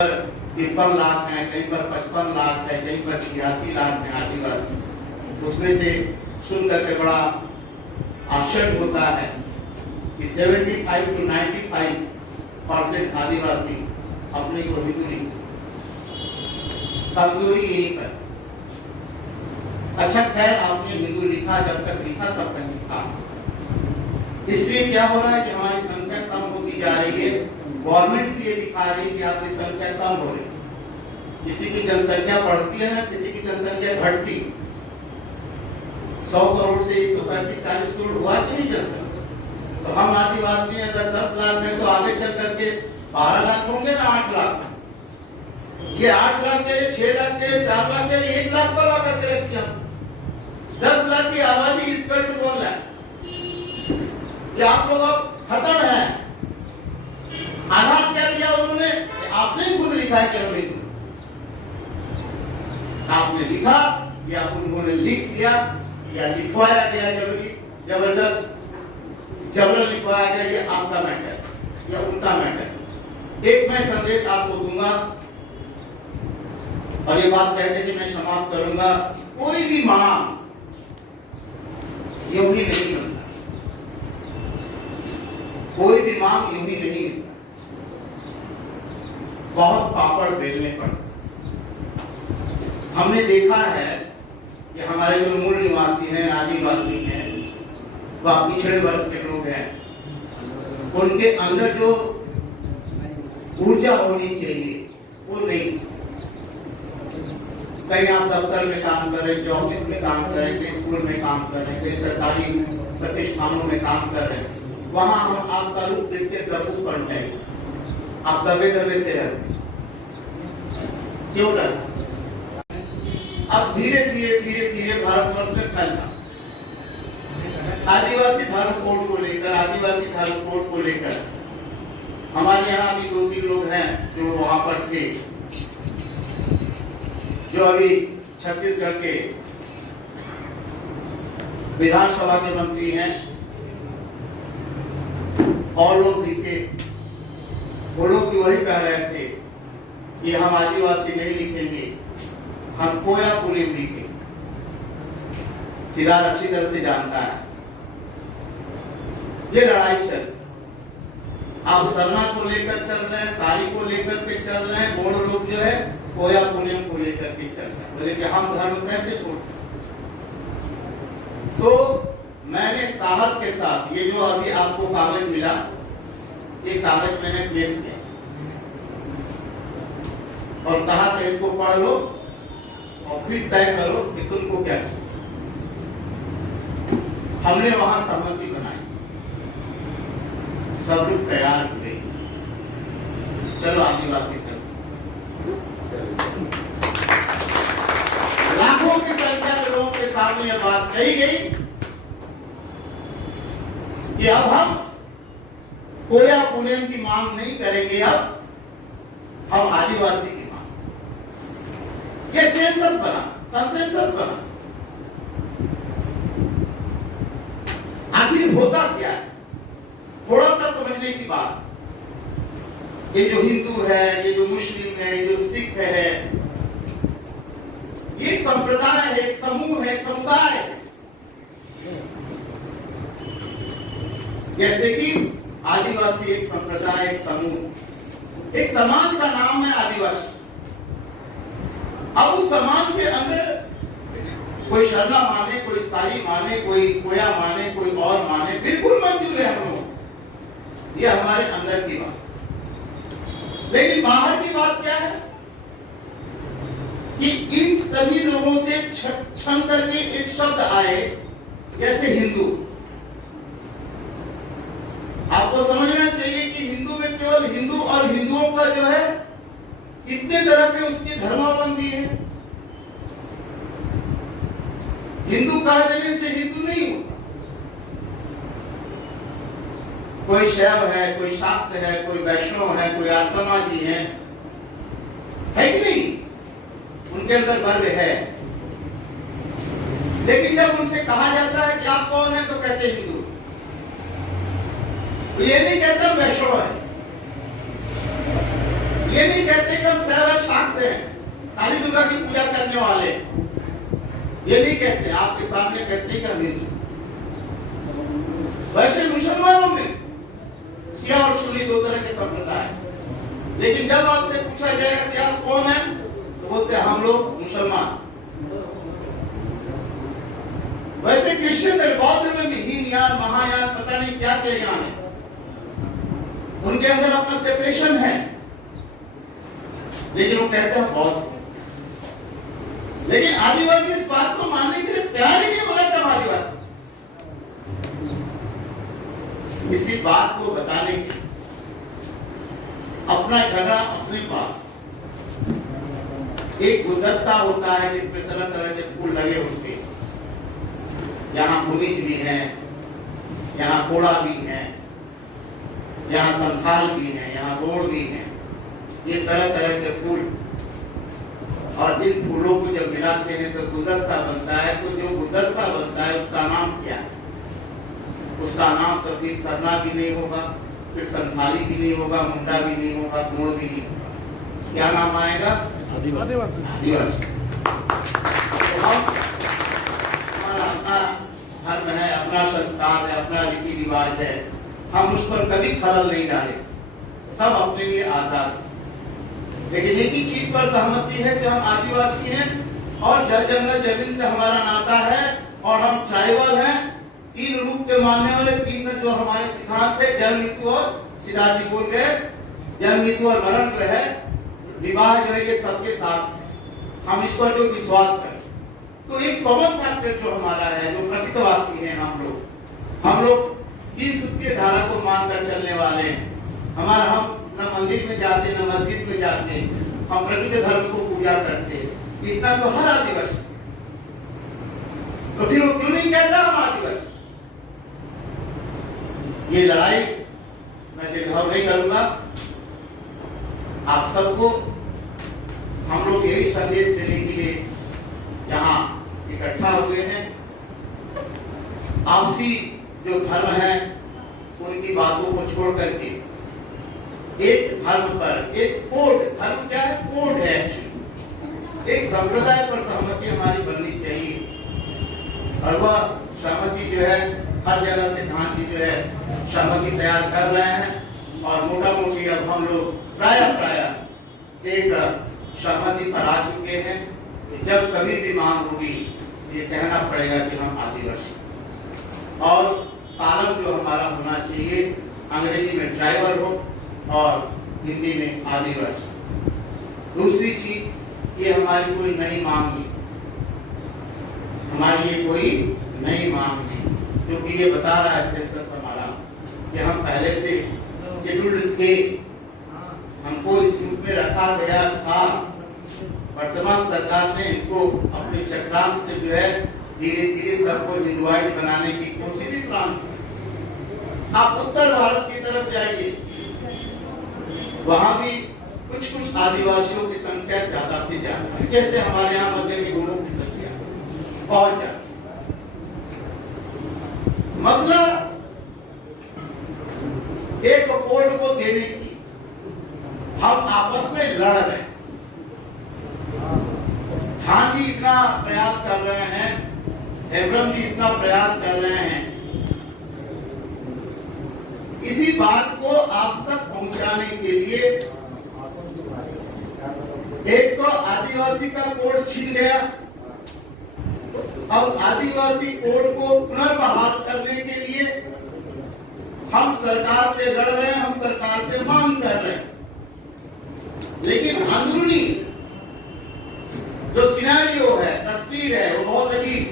53 लाख है, कहीं पर 55 लाख है, कहीं पर 86 लाख है आदिवासी। उसमें से सुन करके बड़ा आश्चर्य होता है कि 75 to 95% आदिवासी अपने को हिंदू नहीं, कमजोरी यही पर। अच्छा खैर आपने हिंदू लिखा, जब तक लिखा तब तक लिखा। इसलिए क्या हो रहा है कि हमारी संख्या कम होती जा रही है। गवर्नमेंट भी ये दिखा रही है कि आपकी संख्या कम हो रही है। किसी की जनसंख्या बढ़ती है ना, किसी की जनसंख्या घटती। 100 करोड़ से 135-40 करोड़ हुआ कि नहीं जनसंख्या? तो हम आदिवासी अगर 10 लाख है तो आगे चल करके 12 लाख होंगे ना, 8 लाख। ये 8 लाख के, 6 लाख के, 4 लाख के, 1 लाख पर ला करके रख दिया। 10 लाख की आबादी इक्वल टू 1 लाख। ये आप लोग अब खत्म है। आधार क्या दिया उन्होंने? आपने खुद लिखा है कि हमें आपने लिखा या उन्होंने लिख दिया या लिखवाया गया, जबरदस्त जबरन लिखवाया गया, ये आपका मैटर या उनका मैटर। एक मैं संदेश आपको दूंगा और ये बात कहते कि मैं समाप्त करूंगा। कोई भी मांग यूं ही नहीं बनता, कोई भी मांग यूं ही नहीं मिलता, बहुत पापड़ बेलने पड़ते। हमने देखा है कि हमारे जो मूल निवासी हैं, आदिवासी हैं, वह पिछड़े वर्ग के लोग हैं, उनके अंदर जो ऊर्जा होनी चाहिए वो नहीं। कहीं आप दफ्तर में काम कर रहे हैं, ऑफिस में काम कर रहे हैं, कहीं स्कूल में काम कर रहे हैं, कहीं सरकारी प्रतिष्ठानों में काम कर रहे हैं, वहां हम आपका रूप देख के दबू पड़ जाएंगे। आप दबे दबे से रहते क्यों रहते? अब धीरे धीरे भारतवर्ष में फैलना, आदिवासी धर्म कोड को लेकर, आदिवासी धर्म कोड को लेकर हमारे यहाँ भी 2-3 लोग हैं जो वहां पर थे, जो अभी छत्तीसगढ़ के विधानसभा के मंत्री हैं, और लोग भी थे। वो लोग भी वही कह रहे थे कि हम आदिवासी नहीं लिखेंगे, हम कोया पुलिम लिखेंगे। सिगार अच्छी तरह से जानता है ये लड़ाई चल। आप सरना को लेकर चल रहे हैं, सारी को लेकर के चल रहे हैं, गोड़ लोग जो है कोया पुलिम को लेकर के चल रहे हैं। बोले कि हम धर्म कैसे छोड़ सकते? तो मैंने साहस के साथ ये जो अभी आपको कागज मिला, ये कागज मैंने पेश किया और कहा कि इसको पढ़ लो और फिर तय करो कि तुमको क्या चाहिए। हमने वहां सहमति बनाई, सब लोग तैयार हुए, चलो आदिवासी चल। लाखों की संख्या में लोगों के सामने यह बात कही गई कि अब हम कोया पुलिम की मांग नहीं करेंगे, अब हम आदिवासी की मांग। ये सेंसस बना, कंसेंसस बना। आखिर होता क्या है? थोड़ा सा समझने की बात। ये जो हिंदू है, ये जो मुस्लिम है, ये जो सिख है, ये एक संप्रदाय है, एक समूह है, एक समुदाय है। जैसे कि आदिवासी एक संप्रदाय, एक समूह, एक समाज का नाम है आदिवासी। अब उस समाज के अंदर कोई शरणा माने, कोई स्थायी माने, कोई कोया माने, कोई और माने, बिल्कुल मंजूर है हम लोग। ये हमारे अंदर की बात। लेकिन बाहर की बात क्या है कि इन सभी लोगों से छन करके एक शब्द आए, जैसे हिंदू। आपको समझना चाहिए कि हिंदू में केवल हिंदू और हिंदुओं का जो है कितने तरह के उसकी धर्मावलंबी है। हिंदू कह देने से हिंदू नहीं होता। कोई शैव है, कोई शाक्त है, कोई वैष्णव है, कोई आसमाजी है कि नहीं? उनके अंदर वर्ग है। लेकिन जब उनसे कहा जाता है कि आप कौन है, तो कहते हिंदू। तो ये नहीं कहता वैष्णव है। ये नहीं कहते कि हम सहर्ष शाक्त हैं, काली दुर्गा की पूजा करने वाले, ये नहीं कहते, आपके सामने कहते कि हम हिंदू। वैसे मुसलमानों में शिया और सुन्नी दो तरह के संप्रदाय हैं, लेकिन जब आपसे पूछा जाएगा कि आप कौन है, तो बोलते हैं हम लोग मुसलमान। वैसे क्रिश्चियन और बौद्ध में भी हीनयान, महायान, पता नहीं क्या क्या यान है, उनके अंदर अपना सेपरेशन है, लेकिन वो कहते हैं बौद्ध। लेकिन आदिवासी इस बात को मानने के लिए तैयार ही नहीं हो रहा था। आदिवासी इसी बात को बताने के अपना झगड़ा अपने पास एक गुलदस्ता होता है जिसमें तरह तरह के फूल लगे होते हैं। यहाँ भूमिज भी हैं, यहाँ कोड़ा भी है, यहाँ संथाल भी है, यहाँ गोड़ भी है, ये तरह तरह के फूल। और इन फूलों को जब मिलाते हैं तो गुलदस्ता बनता है। तो जो गुलदस्ता बनता है उसका नाम क्या है? उसका नाम तो फिर सरना भी नहीं होगा, फिर संथाली भी नहीं होगा, मुंडा भी नहीं होगा, गोड़ भी नहीं होगा। क्या नाम आएगा? आदिवासी। आदिवासी। अपना धर्म है, अपना संस्कार है, अपना रीति रिवाज है, हम उस पर कभी खलल नहीं डाले, सब अपने लिए आजाद। लेकिन एक ही चीज पर सहमति है कि हम आदिवासी हैं और जल जंगल जमीन से हमारा नाता है और हम ट्राइबल हैं। तीन रूप के मानने वाले, तीन जो हमारे सिद्धांत है, जन्म, मृत्यु और सिद्धार्थ जी बोल गए, जन्म, मृत्यु और मरण जो है, विवाह जो है, ये सबके साथ हम इस पर जो विश्वास करें। तो एक कॉमन फैक्टर जो हमारा है, जो प्रकृतवासी हैं हम लोग तीन सूत्रीय धारा को मानकर चलने वाले हैं। हमारा हम न मंदिर में जाते, न मस्जिद में जाते, हम प्रकृति धर्म को पूजा करते, इतना तो हर आदिवासी। तो फिर वो क्यों नहीं कहता हम आदिवासी? ये लड़ाई मैं दिखाव नहीं करूंगा। आप सबको हम लोग यही संदेश देने के लिए यहाँ इकट्ठा हुए हैं। आपसी जो धर्म है उनकी बातों को छोड़ करके एक धर्म पर, एक कोड, धर्म क्या है? कोड है एक्चुअली। एक संप्रदाय पर सहमति हमारी बननी चाहिए और वह सहमति जो है हर जगह सिद्धांत जी जो है सहमति तैयार कर रहे हैं और मोटा मोटी अब हम लोग प्राय एक सहमति पर आ चुके हैं कि जब कभी भी मांग होगी ये कहना पड़ेगा कि हम आदिवासी, और कालम जो हमारा होना चाहिए अंग्रेजी में ट्राइबल हो और हिंदी में आदिवासी। दूसरी चीज, ये हमारी कोई नई मांग नहीं, हमारी ये कोई नई मांग नहीं, क्योंकि ये बता रहा है सेंसस हमारा कि हम पहले से शेड्यूल्ड थे, हमको इस रूप में रखा गया था। वर्तमान सरकार ने इसको अपने चक्रांत से जो है धीरे धीरे सबको हिंदुआइज बनाने की कोशिश ही प्रांत। आप उत्तर भारत की तरफ जाइए, वहां भी कुछ कुछ आदिवासियों की संख्या ज्यादा से ज्यादा, जैसे हमारे यहाँ मध्य में गुणों की संख्या बहुत ज्यादा। मसला एक कोड को देने की, हम आपस में लड़ रहे हैं। खान जी इतना प्रयास कर रहे हैं, हेब्रम जी इतना प्रयास कर रहे हैं, इसी बात को आप तक पहुंचाने के लिए। एक तो आदिवासी का कोड छिन गया, अब आदिवासी कोड को पुनर्बहाल करने के लिए हम सरकार से लड़ रहे हैं, हम सरकार से मांग कर रहे हैं। लेकिन अंदरूनी जो सिनेरियो है, तस्वीर है, वो बहुत अजीब।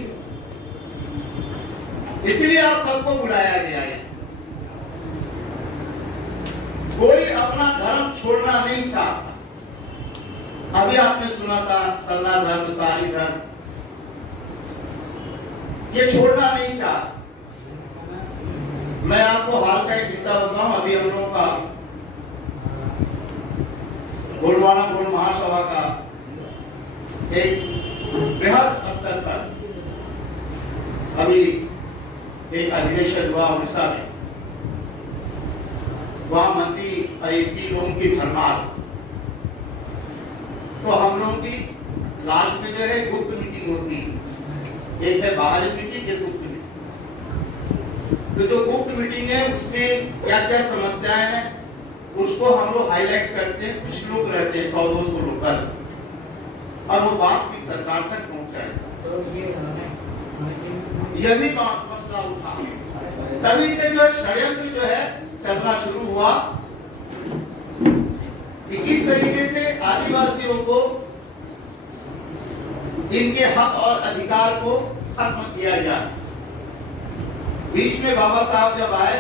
इसलिए आप सबको बुलाया गया है। कोई अपना धर्म छोड़ना नहीं चाहता। अभी आपने सुना था सरना धर्म, सारी धर्म, ये छोड़ना नहीं चाहता। मैं आपको हाल का एक किस्सा बताऊं। अभी हम लोगों का गोलवाना गोल महासभा का एक बृहद स्तर पर अभी एक अधिवेशन हुआ उड़ीसा में। वहां मंत्री और एमपी लोगों की भरमार, तो हम लोगों की लास्ट में जो है गुप्त मीटिंग होती है। एक है बाहरी मीटिंग, एक गुप्त मीटिंग। तो जो गुप्त मीटिंग है उसमें क्या क्या समस्याएं हैं उसको हम लोग हाईलाइट करते हैं। कुछ लोग रहते हैं 100-200 लोग बस, और वो बात भी सरकार तक पहुंचाए। यह भी मसला उठा, तभी से जो षड्यंत्र जो है चलना शुरू हुआ कि किस तरीके से आदिवासियों को इनके हक और अधिकार को खत्म किया जाए। बीच में बाबा साहब जब आए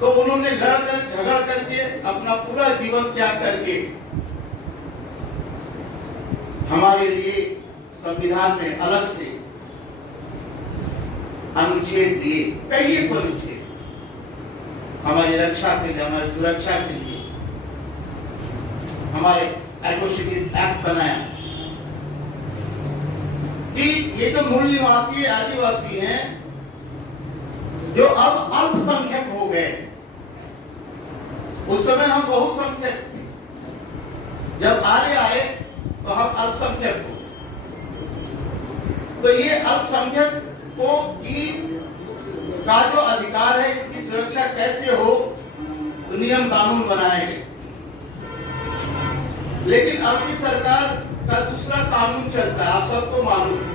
तो उन्होंने लड़कर झगड़ करके अपना पूरा जीवन त्याग करके हमारे लिए संविधान में अलग से अनुच्छेद दिए, कई एक अनुच्छेद हमारी रक्षा के लिए, हमारी सुरक्षा के लिए, हमारे एट्रोसिटीज एक्ट बनाया कि ये जो मूल निवासी आदिवासी हैं जो अब अल्पसंख्यक हो गए, उस समय हम बहुसंख्यक थे, जब आर्य आए तो हम अल्पसंख्यक हो। तो ये अल्पसंख्यक को की का जो अधिकार है इसकी सुरक्षा कैसे हो, तो नियम कानून बनाए गए। लेकिन अब की सरकार का दूसरा कानून चलता है, आप सबको मालूम है,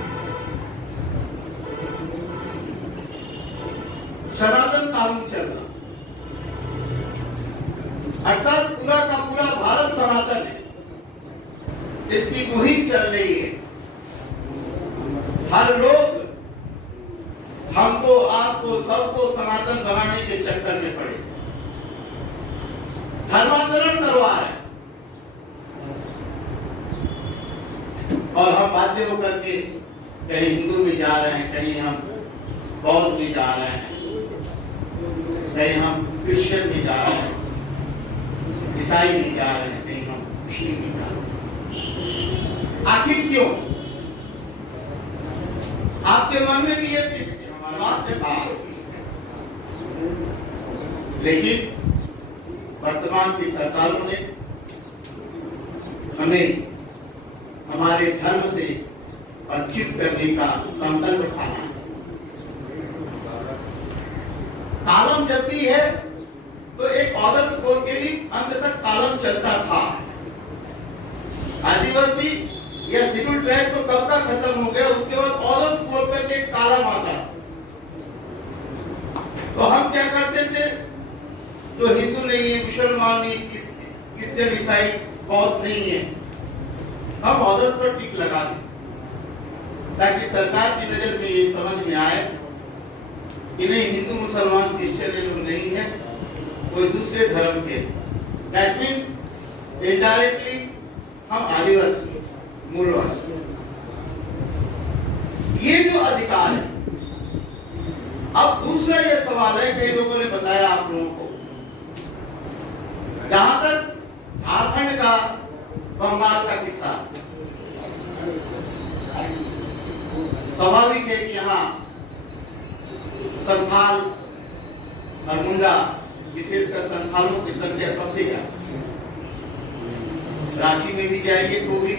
सनातन कानून चल रहा, अर्थात पूरा का पूरा भारत सनातन है, इसकी मुहिम चल रही है। हर लोग हमको, आपको, सबको सनातन बनाने के चक्कर में पड़े, धर्मांतरण करवा रहे, और हम बाध्य होकर के कहीं हिंदू में जा रहे हैं, कहीं हम बौद्ध में जा रहे हैं, कहीं हम क्रिश्चियन में जा रहे हैं, ईसाई में जा रहे हैं, कहीं हम मुस्लिम में जा रहे हैं। आखिर क्यों? आपके मन में भी ये बात है, लेकिन वर्तमान की सरकारों ने हमें हमारे धर्म से वंचित करने का संकल्प उठाना है। कालम जब भी है तो एक ऑर्डर स्कोर के भी अंत तक कालम चलता था। आदिवासी या शेड्यूल ट्राइब तो कब का खत्म हो गया, उसके बाद ऑर्डर स्कोर पर एक कालम आता। तो हम क्या करते थे, जो हिंदू नहीं है, मुसलमान नहीं, क्रिश्चियन, ईसाई, बौद्ध नहीं है, हम ऑर्डर्स पर टिक लगा दें ताकि सरकार की नजर में ये समझ में आए कि नहीं, हिंदू, मुसलमान, क्रिश्चियन लोग नहीं है, कोई दूसरे धर्म के। दैट मीन्स इनडायरेक्टली हम आदिवासी, मूलवासी। ये जो अधिकार है। अब दूसरा ये सवाल है, कई लोगों ने बताया आप लोगों को, जहां तक झारखंड का, बंगाल का किस्सा, स्वाभाविक है कि यहाँ संथाल और मुंडा, विशेषकर संथालों की संख्या सबसे ज्यादा। रांची में भी जाइए तो भी,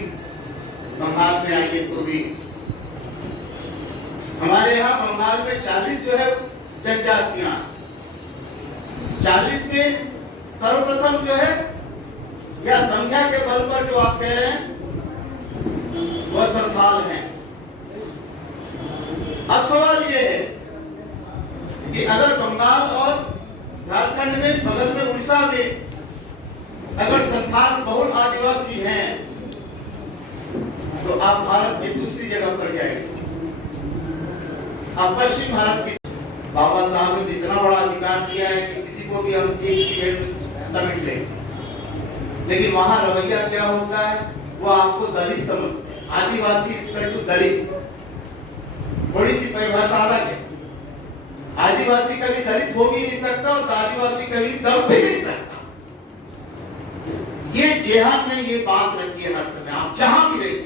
बंगाल में आइए तो भी। हमारे यहाँ बंगाल में 40 जो है जनजातियां, 40 में सर्वप्रथम जो है, या संख्या के बल पर जो आप कह रहे हैं वह संथाल हैं। अब सवाल ये है कि अगर बंगाल और झारखंड में, बगल में उड़ीसा में अगर संथाल बहुल आदिवासी हैं, तो आप भारत की दूसरी जगह पर जाएंगे। अब पश्चिम भारत की, बाबा साहब ने इतना बड़ा अधिकार दिया है कि किसी को भी हम एक सेकंड समेट लें, लेकिन वहां रवैया क्या होता है, वो आपको दलित समझ, आदिवासी इक्वल टू दलित, थोड़ी सी परिभाषा अलग है। आदिवासी कभी दलित हो भी नहीं सकता और आदिवासी कभी दब भी नहीं सकता। ये जेहन में ये बात रखी है हर समय, आप जहां भी रहिए,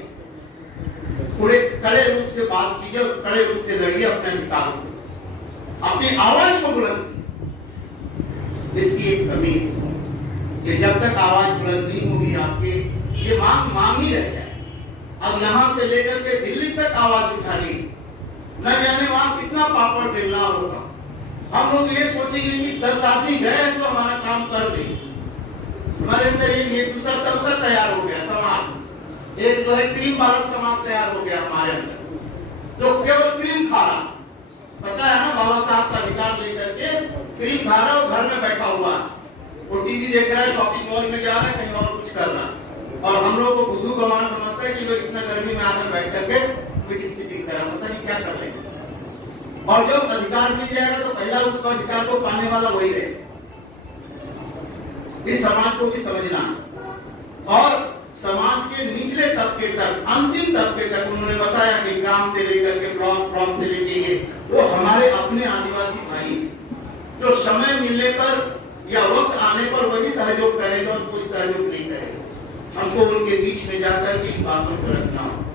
पूरे कड़े रूप से बात कीजिए, कड़े रूप से लड़िए, अपने निकाल अपनी आवाज को बुलंद। इसकी एक कमी है कि जब तक आवाज बुलंद नहीं होगी आपके, ये मांग ही रह जाए। अब यहाँ से लेकर के दिल्ली तक आवाज उठानी, न जाने वहां कितना पापड़ बेलना होगा। हम लोग ये सोचेंगे कि 10 आदमी गए तो हमारा काम कर देंगे। हमारे अंदर एक दूसरा तबका तैयार हो गया, समाज एक जो है क्रीम वाला समाज तैयार हो गया हमारे अंदर, जो केवल क्रीम खा रहा। पता है ना, बाबा साहब का अधिकार लेकर के क्रीम खा रहा है, घर में बैठा हुआ है, वो टीवी देख रहा है, शॉपिंग मॉल में जा रहा है, कहीं और कुछ कर रहा है, और हम लोग को बुद्धू गवान समझता है कि वो इतना गर्मी में आकर बैठ करके मीटिंग सीटिंग कर रहा, पता नहीं क्या कर लेंगे। और जब अधिकार मिल जाएगा तो पहला उसका अधिकार को पाने वाला वही रहे। इस समाज को भी समझना, और समाज के निचले तबके तक, अंतिम तबके तक उन्होंने बताया कि ग्राम से लेकर के ब्लॉक से लेके ये, वो हमारे अपने आदिवासी भाई, जो समय मिलने पर या वक्त आने पर वही सहयोग करेगा और कोई सहयोग नहीं करेगा। हमको उनके बीच में जाकर के बातों को रखना होगा।